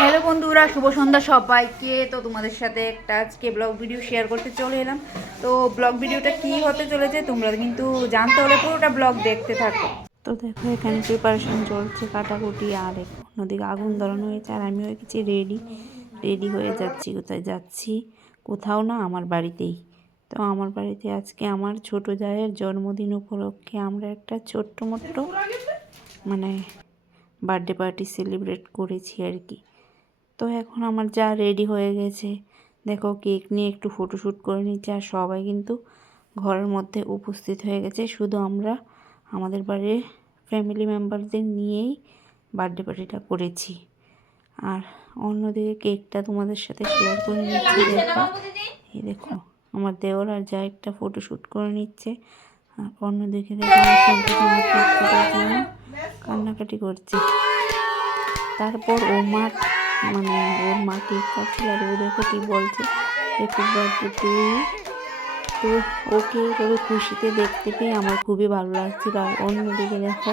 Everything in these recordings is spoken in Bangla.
হ্যালো বন্ধুরা, শুভ সন্ধ্যা সবাইকে। তো তোমাদের সাথে একটা আজকে ব্লগ ভিডিও শেয়ার করতে চলে এলাম। তো ব্লগ ভিডিওটা কি হতে চলেছে তোমরা কিন্তু জানতে হলে পুরোটা ব্লগ দেখতে থাকো। তো দেখো এখানে প্রিপারেশন চলছে, কাটাকুটি, আর অন্যদিকে আগুন ধরানো হয়েছে। আর আমি হয়ে গেছি রেডি হয়ে যাচ্ছি। কোথায় যাচ্ছি? কোথাও না, আমার বাড়িতেই। তো আমার বাড়িতে আজকে আমার ছোট জায়ের জন্মদিন উপলক্ষে আমরা একটা ছোট্ট মোট্ট মানে বার্থডে পার্টি সেলিব্রেট করেছি আর কি। তো এখন আমার যা রেডি হয়ে গেছে, দেখো কেক নিয়ে একটু ফটোশ্যুট করে নিচ্ছে। আর সবাই কিন্তু ঘরের মধ্যে উপস্থিত হয়ে গেছে। শুধু আমরা আমাদের বাড়ির ফ্যামিলি মেম্বারদের নিয়েই বার্থডে পার্টিটা করেছি। আর অন্যদিকে কেকটা তোমাদের সাথে শেয়ার করে নিচ্ছি। দেখো এই দেখো আমার দেওর আর যা একটা ফটোশ্যুট করে নিচ্ছে। আর অন্যদিকে দেখো আমার সন্তান আমার কেক কাটার জন্য কান্নাকাটি করছে। তারপর ওর মা কেক কাটছিল। আর ও দেখো কি বলছে, হ্যাপি বার্থডে টু ইউ। তো ওকে এভাবে খুশিতে দেখতে পেয়ে আমার খুবই ভালো লাগছিল। আর অন্যদিকে দেখো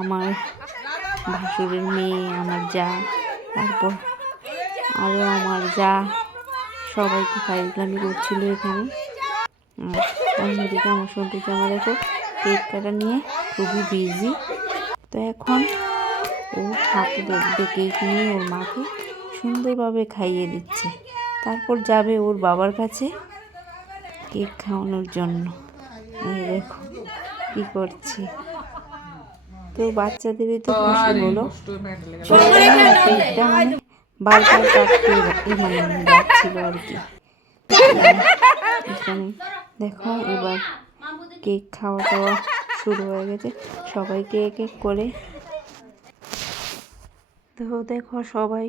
আমার ভাসুরের মেয়ে, আমার যা, তারপর আরও আমার যা, সবাইকে ফাইজলামি করছিল এখানে। আর অন্যদিকে আমার সন্টু জামা দেখো কেক কাটা নিয়ে খুবই বিজি। তো এখন ও হাতে দেখবে কেক নিয়ে ওর মাকে সুন্দরভাবে খাইয়ে দিচ্ছে। তারপর যাবে ওর বাবার কাছে কেক খাওয়ানোর জন্য। এই দেখো কি করছে। তো বাচ্চাদেরই তো খুশি হলো। কেকটা বারবার কাটতে যাচ্ছিল আর কি। এখানে দেখো এবার কেক খাওয়া দাওয়া শুরু হয়ে গেছে। সবাইকে এক এক করে। তো দেখো সবাই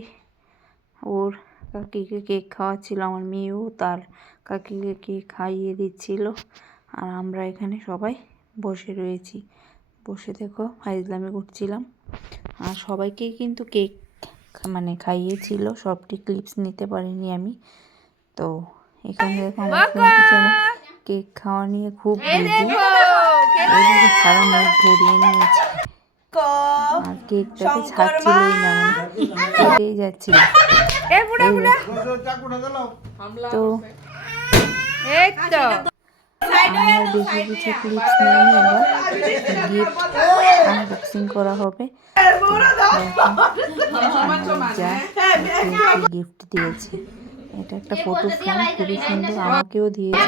ওর কাকিকে কেক খাওয়াচ্ছিল, আমার মেয়েও তার কাকিকে কেক খাইয়ে দিচ্ছিল। আর আমরা এখানে সবাই বসে রয়েছি। বসে দেখো ফাইজলামি করছিলাম। আর সবাইকেই কিন্তু কেক খাইয়েছিল, সবটি ক্লিপস নিতে পারিনি আমি। তো এখানে দেখো আমার কেক খাওয়া নিয়ে খুব বিজি। সারা মুখ ভরিয়ে নিয়েছে। আর কেকটাকে ছাড়ছিলই না, কেটেই যাচ্ছিল। তো আমার বেশি কিছু ক্লিপস নিয়ে এবার গিফট আনবক্সিং করা হবে। যা গিফট দিয়েছে, এটা একটা ফটো ফ্রেম, খুবই সুন্দর, আমাকেও দিয়েছে।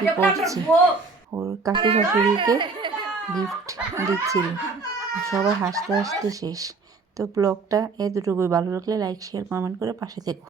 কি করছে, ওর কাকি শাশুড়িকে গিফট দিচ্ছিল। সবাই হাসতে হাসতে শেষ। তো ব্লগটা এতটুকুই। ভালো লাগলে লাইক, শেয়ার, কমেন্ট করে পাশে থেকো।